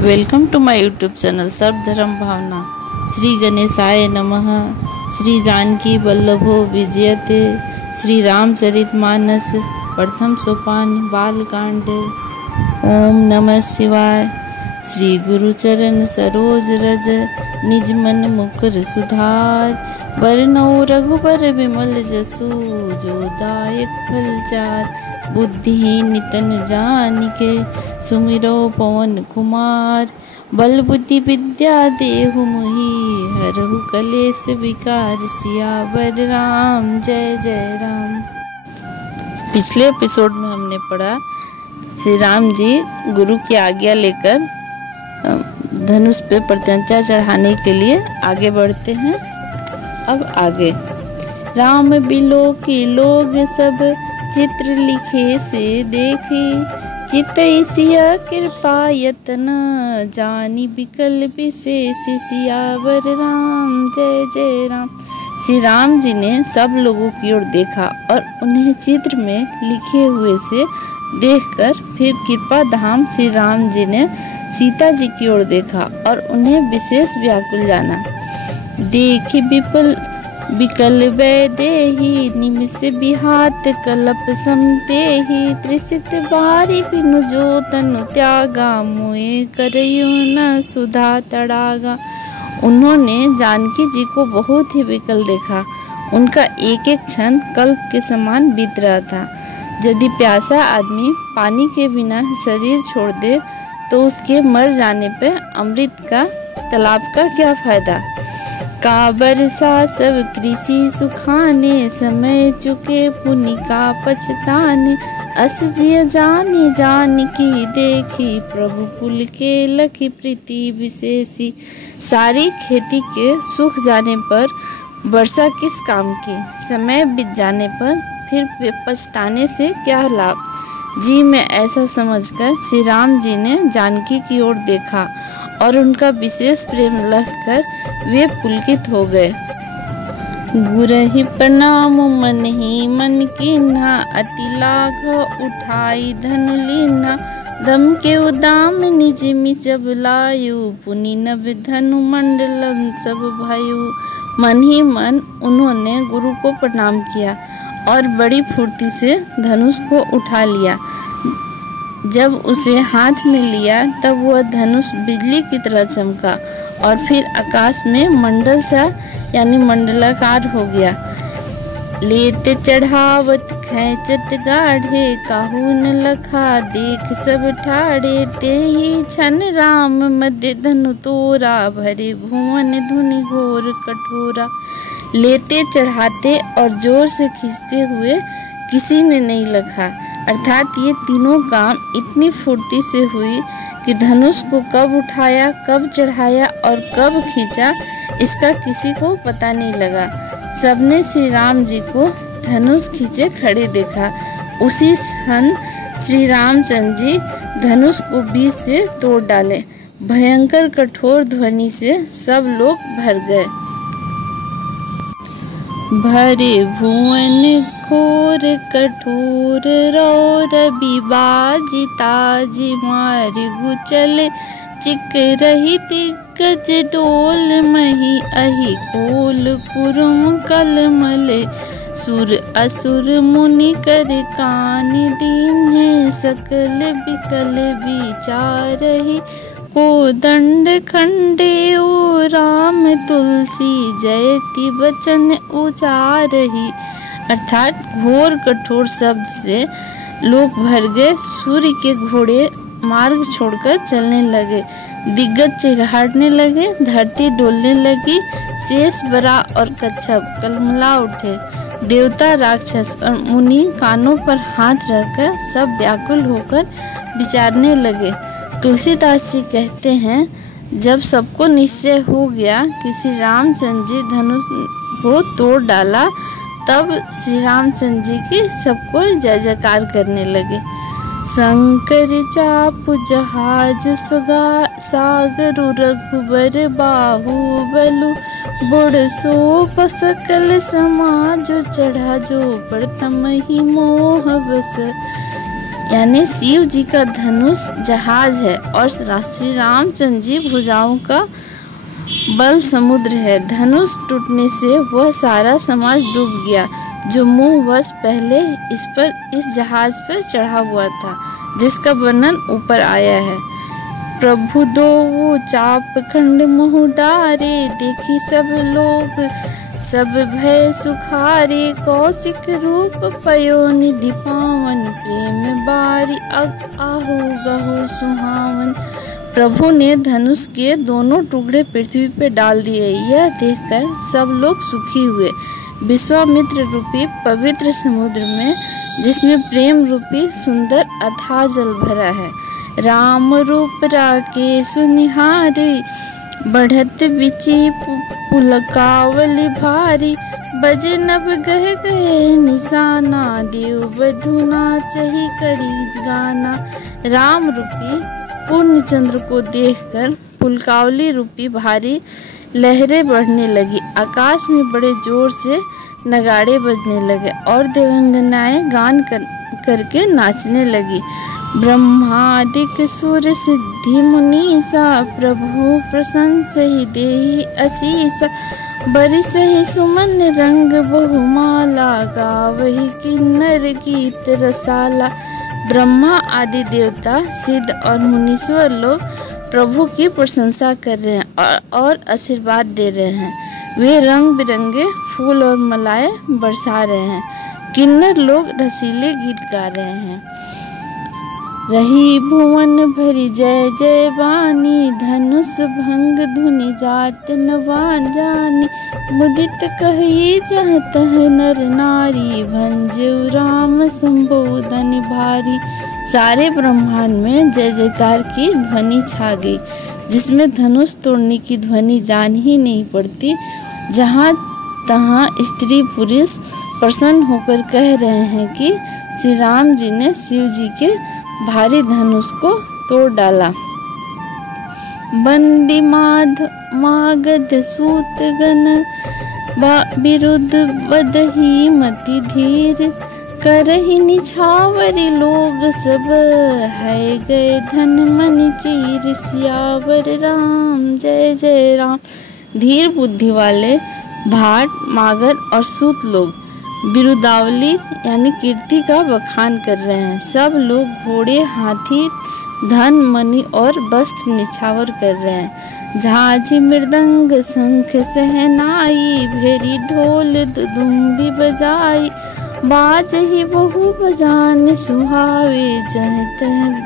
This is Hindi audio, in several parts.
Welcome to my YouTube channel Sarvadharma Bhavna. Shri गणेशाय नमः। श्री जानकी वल्लभो विजयते। श्री रामचरितमानस प्रथम सोपान बालकांड। ओम नमः शिवाय। श्री गुरुचरण सरोज रज निज मन मुकुर सुधार। वरनौ रघुबर विमल जसु जो दायक फलचार। बुद्धिहीन तन जानिके सुमिरो पवन कुमार। बल बुद्धि विद्या देहु मोहि हरहु कलेश विकार। सियावर राम जय जय राम। पिछले एपिसोड में हमने पढ़ा श्री राम जी गुरु की आज्ञा लेकर धनुष पे प्रत्यंचा चढ़ाने के लिए आगे बढ़ते हैं। अब आगे राम बिलो की लोग सब चित्र लिखे से देखे। चितैसिया कृपा यतन जानी विकल विशेष। सियावर राम जय जय राम। श्री राम जी ने सब लोगों की ओर देखा और उन्हें चित्र में लिखे हुए से देखकर फिर कृपा धाम श्री राम जी ने सीता जी की ओर देखा और उन्हें विशेष व्याकुल जाना। देख विपुल विकल वैदेही निमिष बिहात कलप समतेहि। त्रिसित बारी बिनु जो तनु त्यागा मुए करयु न सुधा तड़ागा। उन्होंने जानकी जी को बहुत ही विकल देखा। उनका एक एक क्षण कल्प के समान बीत रहा था। यदि प्यासा आदमी पानी के बिना शरीर छोड़ दे तो उसके मर जाने पर अमृत का तालाब का क्या फायदा। का बरसा सब कृषि सुखाने समय चुके पुनि का पछताने। अस जिय जानी जान की देखी प्रभु कुल के लखी प्रीति विशेषी। सारी खेती के सूख जाने पर वर्षा किस काम की। समय बीत जाने पर फिर पछताने से क्या लाभ। जी में ऐसा समझकर श्री राम जी ने जानकी की ओर देखा और उनका विशेष प्रेम लगकर वे पुलकित हो गए। गुरहि प्रणाम मन ही मन कीन्हा। अति लाघ उठाई धनु लीन्हा। दम के उदाम निज मिचब लायु। पुनि नभ धनु मंडलम सब भायु। मन ही मन उन्होंने गुरु को प्रणाम किया और बड़ी फुर्ती से धनुष को उठा लिया। जब उसे हाथ में लिया तब वह धनुष बिजली की तरह चमका और फिर आकाश में मंडल सा यानी मंडलाकार हो गया। लेते चढ़ावत खैचत गाढ़े काहू न लखा देख सब ठाड़े। ते ही छन राम मध्य धनु तोरा भरे भुवन धुनि घोर कठोरा। लेते चढ़ाते और जोर से खींचते हुए किसी ने नहीं लखा। अर्थात ये तीनों काम इतनी फुर्ती से हुई कि धनुष को कब उठाया कब चढ़ाया और कब खींचा इसका किसी को पता नहीं लगा। सबने श्री राम जी को धनुष खींचे खड़े देखा। उसी क्षण श्री रामचंद्र जी धनुष को बीच से तोड़ डाले। भयंकर कठोर ध्वनि से सब लोग भर गए। भरे भुवन घोर कठोर रौर बिबाजी ताजी मार गुचल। चिक रही दिग्गज डोल मही अहि कोल कुरुम कलमल। सुर असुर मुनि कर कान दीन सकल बिकल विचारहि। को दंड खंडे ओ राम तुलसी जयति बचन उचारहि। अर्थात घोर कठोर शब्द से लोग भर गए। सूर्य के घोड़े मार्ग छोड़कर चलने लगे। दिग्गज चिढ़ाने लगे। धरती डोलने लगी। शेष बरा और कच्छप कलमला उठे। देवता राक्षस और मुनि कानों पर हाथ रखकर सब व्याकुल होकर विचारने लगे। तुलसीदास जी कहते हैं जब सबको निश्चय हो गया कि श्री रामचंद्र जी धनुष को तोड़ डाला तब श्री रामचंद्र जी की सबको जय जयकार करने लगे। शंकर चापु जहाज सागर रघुबर बाहुबलु। बुढ़ सो सकल समाज चढ़ा जो प्रथम ही मोह बस। यानी शिव जी का धनुष जहाज है और श्री रामचंद्र जी भुजाओं का बल समुद्र है। धनुष टूटने से वह सारा समाज डूब गया जो मुंहवश पहले इस जहाज पर चढ़ा हुआ था, जिसका वर्णन ऊपर आया है। प्रभु दो चाप खंड मोह डारे, देखी सब लोग सब भय सुखारे। कौशिक रूप पयो निधि पावन, प्रेम बारी आहो गहो सुहावन। प्रभु ने धनुष के दोनों टुकड़े पृथ्वी पर डाल दिए। यह देखकर सब लोग सुखी हुए। विश्वामित्र रूपी पवित्र समुद्र में, जिसमें प्रेम रूपी सुंदर अथाह जल भरा है, राम रूप राके सुनिहारे। बढ़त बिची पुलकावली भारी, बजे नभ गह गए निशाना। देव बधु नाचहि करी गाना। राम रूपी पूर्ण चंद्र को देखकर पुलकावली रूपी भारी लहरें बढ़ने लगी। आकाश में बड़े जोर से नगाड़े बजने लगे और देवांगनाएं गान करके नाचने लगी। ब्रह्मादिक सुर सिद्धि मुनीसा, प्रभु प्रशंसा ही देहि असीसा। बरिसहि सुमन रंग बहुमाला, गावहि किन्नर गीत रसाला। ब्रह्मा आदि देवता, सिद्ध और मुनीश्वर लोग प्रभु की प्रशंसा कर रहे हैं और आशीर्वाद दे रहे हैं। वे रंग बिरंगे फूल और मलाएं बरसा रहे हैं। किन्नर लोग रसीले गीत गा रहे हैं। रही भुवन भरी जय जय वाणी, धनुष भंग धुनि जात नवान जानी। मुदित कही जह तह नर नारी, भंजऊ राम संबोधन भारी। सारे ब्रह्मांड में जय जयकार की ध्वनि छा गई, जिसमें धनुष तोड़ने की ध्वनि जान ही नहीं पड़ती। जहाँ तहाँ स्त्री पुरुष प्रसन्न होकर कह रहे हैं कि श्री राम जी ने शिव जी के भारी धनुष को तोड़ डाला। बंदी मागध सूत गण, विरुद्ध बदही मति धीर। करहि निछावरी लोग सब, है गए धन मन चीर। सियावर राम जय जय राम। धीर बुद्धि वाले भाट मागध और सूत लोग बिरुदावली यानी कीर्ति का बखान कर रहे हैं। सब लोग घोड़े हाथी धन मणि और वस्त्र निछावर कर रहे हैं। झांझी मृदंग शंख सहनाई, भेरी ढोल दुदुम्बी बजाई। बाज ही बहु बजान सुहावे, जह तह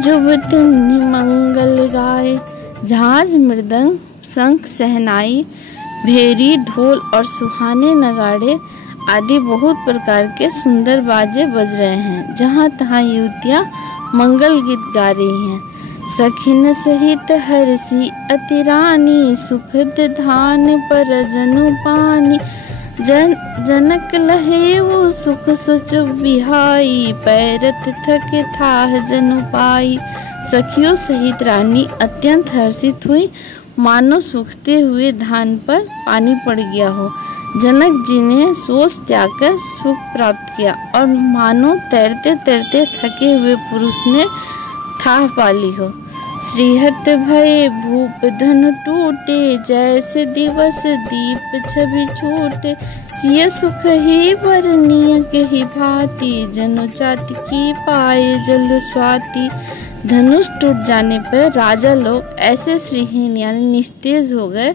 जो बतनी मंगल गाए। झांझ मृदंग शंख सहनाई, भेरी ढोल और सुहाने नगाड़े आदि बहुत प्रकार के सुंदर बाजे बज रहे हैं। जहाँ तहाँ युवतियाँ मंगल गीत गा रही हैं। सखिन सहित हरसी अति रानी, सुखद धान पर जनु पानी। जनक लहे वो सुख सुच बिहाई, पैरत थक थाह जनु पाई। सखियों सहित रानी अत्यंत हर्षित हुई, मानो सूखते हुए धान पर पानी पड़ गया हो। जनक जी ने सोच त्याग कर सुख प्राप्त किया और मानो तैरते तैरते थके हुए पुरुष ने थाह पाली हो। श्रीहर्ष भय भूप धनु टूटे, जैसे दिवस दीप छवि छूटे। सिय सुख ही बरनिय के ही भांति, जनु जाति की पाए जल स्वाति। धनुष टूट जाने पर राजा लोग ऐसे श्रीहीन यानी निस्तेज हो गए,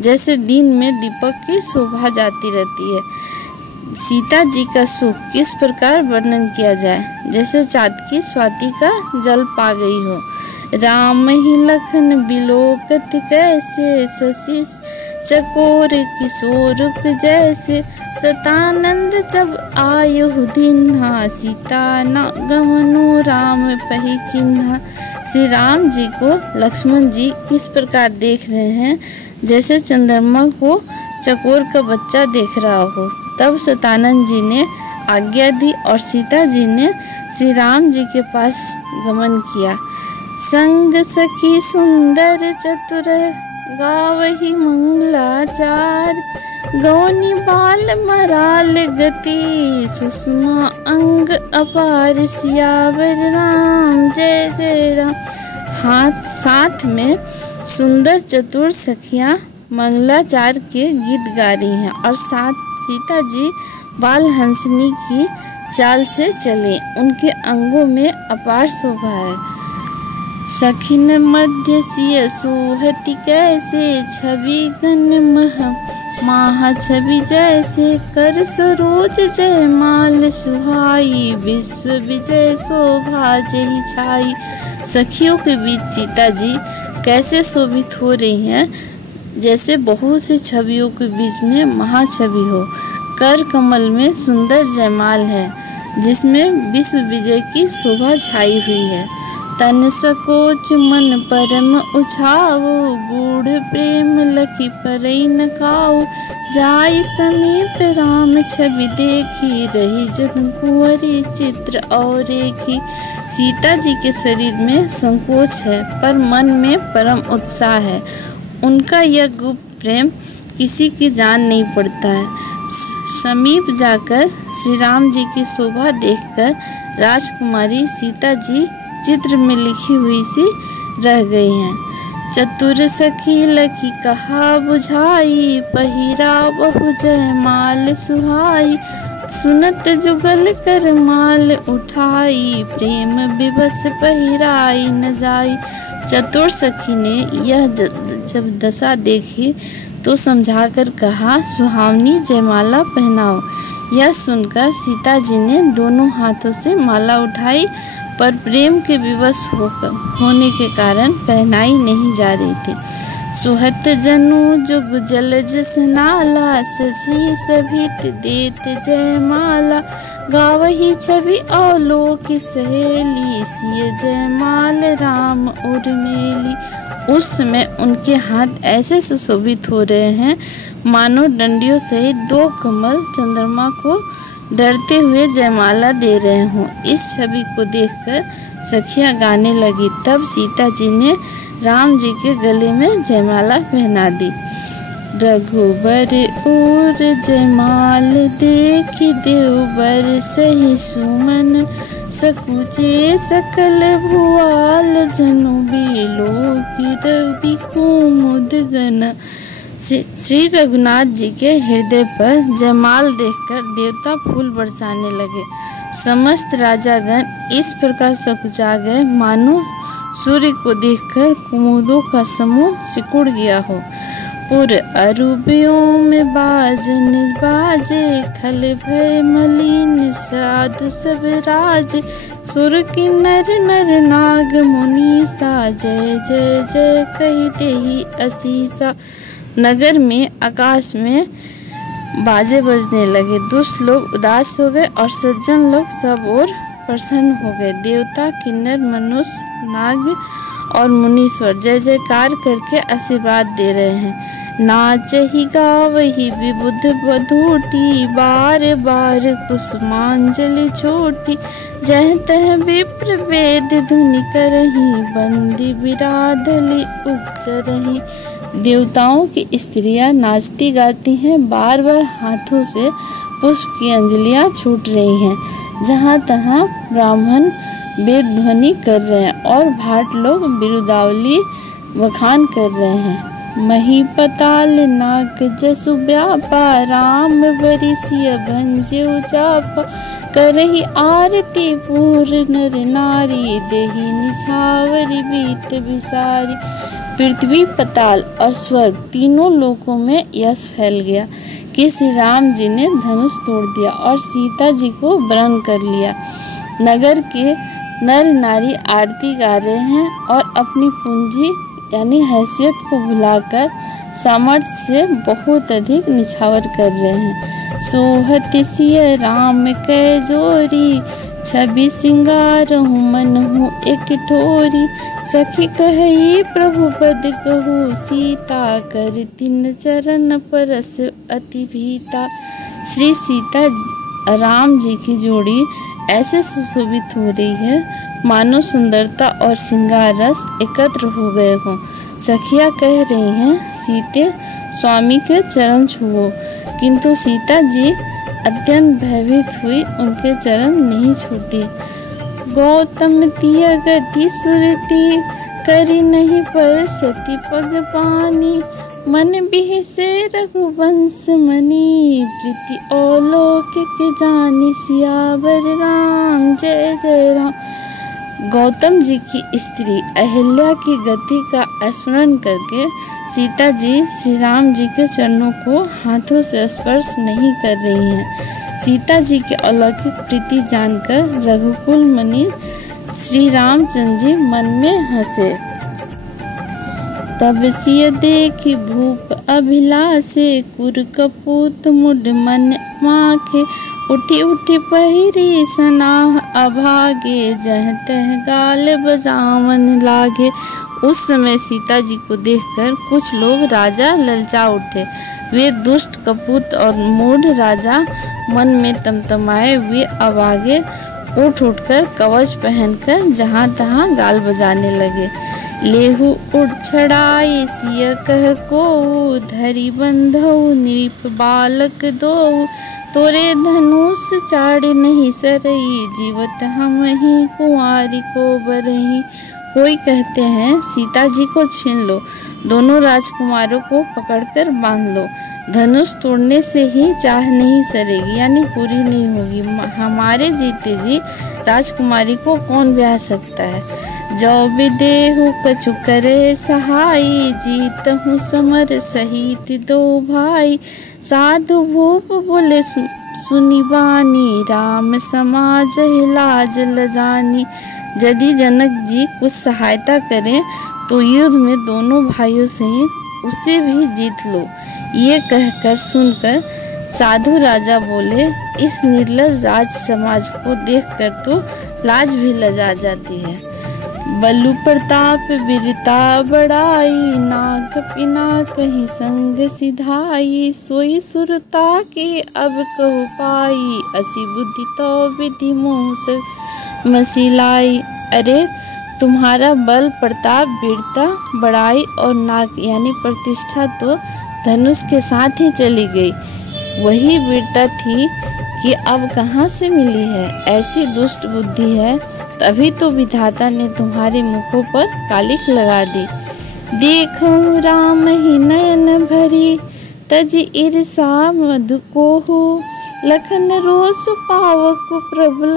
जैसे दिन में दीपक की शोभा जाती रहती है। सीता जी का सुख किस प्रकार वर्णन किया जाए, जैसे चाँद की स्वाति का जल पा गई हो। राम ही लखन बिलोकत कैसे, शशि चकोर किशोर जैसे। सतानंद जब आयु दिन्हा, सीता न गमनो राम पही किन्हा। श्री राम जी को लक्ष्मण जी किस प्रकार देख रहे हैं, जैसे चंद्रमा को चकोर का बच्चा देख रहा हो। तब सतानंद जी ने आज्ञा दी और सीता जी ने श्री राम जी के पास गमन किया। संग सखी सुंदर चतुर गावहि मंगलाचार। गौनी बाल मराल गति, सुषमा अंग अपार। सियावर राम जय जय राम। हाथ साथ में सुंदर चतुर सखियां मंगलाचार के गीत गा रही हैं और साथ सीता जी बाल हंसनी की चाल से चले। उनके अंगों में अपार शोभा है। सखिन मध्य सिय सोहति कैसे, छवि गन महा छवि जैसे। कर सरोज जय माल सुहाई, विश्व विजय शोभा जही छाई। सखियों के बीच सीता जी कैसे शोभित हो रही हैं, जैसे बहुत सी छवियों के बीच में महाछवि हो। कर कमल में सुंदर जयमाल है, जिसमें विश्व विजय की शोभा छाई हुई है। तन सकोच मन परम उछाओ, गूढ़ प्रेम लखी परई न काओ। जाय समीप राम छवि देखी, रही जन कुंवरी चित्र और रेखी। सीता जी के शरीर में संकोच है, पर मन में परम उत्साह है। उनका यह गुप्त प्रेम किसी की जान नहीं पड़ता है। समीप जाकर श्री राम जी की शोभा देखकर राजकुमारी सीता जी चित्र में लिखी हुई सी रह गई हैं। चतुर सखी लखी कहा बुझाई, पहिरा बहु जय माल सुहाई। सुनत जुगल कर माल उठाई, प्रेम विवश पहिराई न जाई। चतुर सखी ने यह जब दशा देखी तो समझाकर कहा, सुहावनी जयमाला पहनाओ। यह सुनकर सीता जी ने दोनों हाथों से माला उठाई, पर प्रेम के विवश होने के कारण पहनाई नहीं जा रही थी। सुहत जनु जुग जलज स्नाला, शशि सभित देत जयमाला। गावही छवि अवलोक सहेली, सिय जयमाल राम उर्मिली। उस समय उनके हाथ ऐसे सुशोभित हो रहे हैं मानो डंडियों सहित दो कमल चंद्रमा को डरते हुए जयमाला दे रहे हों। इस छवि को देखकर सखियां गाने लगी। तब सीता जी ने राम जी के गले में जयमाला पहना दी। रघुबर और जयमाल देखी, देवबर सही सुमन। सकुचे सकल भुआल, जनु बिलो की रवि कुमुद गन। श्री रघुनाथ जी के हृदय पर जयमाल देखकर देवता फूल बरसाने लगे। समस्त राजागण इस प्रकार सकुचा गए मानो सूर्य को देखकर कुमुदों का समूह सिकुड़ गया हो। पुर अरूबियों में बाजन बाजे, खल भय मलिन साधु सब राज। सुर की नर नर नाग मुनि सा, जय जय जय कहते ही असीसा। नगर में आकाश में बाजे बजने लगे। दुष्ट लोग उदास हो गए और सज्जन लोग सब और प्रसन्न हो गए। देवता, किन्नर, मनुष्य, नाग और मुनीश्वर जय जयकार करके आशीर्वाद दे रहे हैं। नाचहि गावहि विबुध बधूटी, बार बार कुसुमांजलि छोटी। जह तह विप्र वेद धुनि करहि, बंदी बिराधलि उच्चरहि। देवताओं की स्त्रियां नाचती गाती हैं, बार बार हाथों से पुष्प की अंजलियां छूट रही हैं। जहाँ तहाँ ब्राह्मण वेद ध्वनि कर रहे हैं और भाट लोग बिरुदावली बखान कर रहे हैं। मही पताल नाग जसु व्यापा, राम वरिसिय भंजे उचापा। करहि आरती पूर नर नारी, देहि निछावरी बीत बिसारी। पृथ्वी, पताल और स्वर्ग तीनों लोकों में यश फैल गया कि श्री राम जी ने धनुष तोड़ दिया और सीता जी को वरण कर लिया। नगर के नर नारी आरती गा रहे हैं और अपनी पूंजी यानी हैसियत को भुलाकर सामर्थ्य से बहुत अधिक निछावर कर रहे हैं। सोहत सिय राम कै जोरी, छवि सिंगार मन हूँ एक ठोरी। सखी कही प्रभु पद कहूँ, सीता कर तिन चरण परस अति भीता। श्री सीता राम जी की जोड़ी ऐसे सुशोभित हो रही है मानो सुंदरता और श्रृंगार रस एकत्र हो गए हों। सखिया कह रही हैं सीते स्वामी के चरण छुओ, किंतु सीता जी अत्यंत भयभीत हुई उनके चरण नहीं छूती। गौतम तिय गति सुरती, करी नहीं पर सती पग पानी, मन बिह से रघुवंश मणि, प्रीति अलौकिक जानी सियावर राम जय जय राम। गौतम जी की स्त्री अहिल्या की गति का स्मरण करके सीता जी श्री राम जी के चरणों को हाथों से स्पर्श नहीं कर रही हैं। सीता जी के अलौकिक प्रीति जानकर रघुकुल मुनि श्री रामचंद्र जी मन में हंसे। तब सिय देखी भूप अभिलाषे, कुर कपूत मुड मन माखे, उठी उठी पहिरी सनाह अभागे, जह तह गाल बजावन लागे। उस समय सीता जी को देखकर कुछ लोग राजा ललचा उठे। वे दुष्ट कपूत और मूढ़ राजा मन में तमतमाए हुए अभागे उठ उठकर कवच पहनकर जहाँ तहाँ गाल बजाने लगे। लेहु उठ छड़ाई सिय कह को, धरी बंधऊ नृप बालक दो, तोरे धनुष चाड़ नहीं सरई, जीवत हम ही कुंवारी को बरही। कोई कहते हैं सीता जी को छीन लो, दोनों राजकुमारों को पकड़कर बांध लो, धनुष तोड़ने से ही चाह नहीं सरेगी, यानी पूरी नहीं होगी। हमारे जीते जी राजकुमारी को कौन ब्याह सकता है। जो विदेहु कछु करे सहाई, जीत हूँ समर सहित दो भाई, साधु भूप बोले सुनी बानी, राम समाज लाज लजानी। यदि जनक जी कुछ सहायता करें तो युद्ध में दोनों भाइयों सहित उसे भी जीत लो। ये कहकर सुनकर साधु राजा बोले, इस निर्लज राज समाज को देखकर तो लाज भी लजा जाती है। बलु प्रताप वीरता बढ़ाई, नाग पिना कहीं संग सिधाई, सोई सुरता की अब कहु पाई, असी बुद्धि तो विधि मोह से मसिलाई। अरे तुम्हारा बल प्रताप वीरता बढ़ाई और नाग यानी प्रतिष्ठा तो धनुष के साथ ही चली गई, वही वीरता थी कि अब कहाँ से मिली है। ऐसी दुष्ट बुद्धि है, तभी तो विधाता ने तुम्हारे मुखों पर कालिख लगा दी। देखूं राम ही नयन भरी, तज ईर्षा मधु कोहु, लखन रोष पावक प्रबल,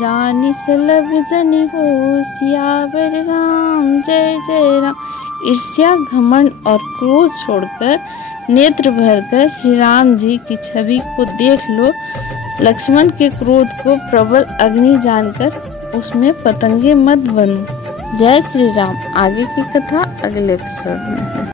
जानि सलभ जनि हो सियावर राम जय जय राम। ईर्ष्या घमंड और क्रोध छोड़कर नेत्र भरकर श्री राम जी की छवि को देख लो। लक्ष्मण के क्रोध को प्रबल अग्नि जानकर उसमें पतंगे मत बनो। जय श्री राम। आगे की कथा अगले एपिसोड में है।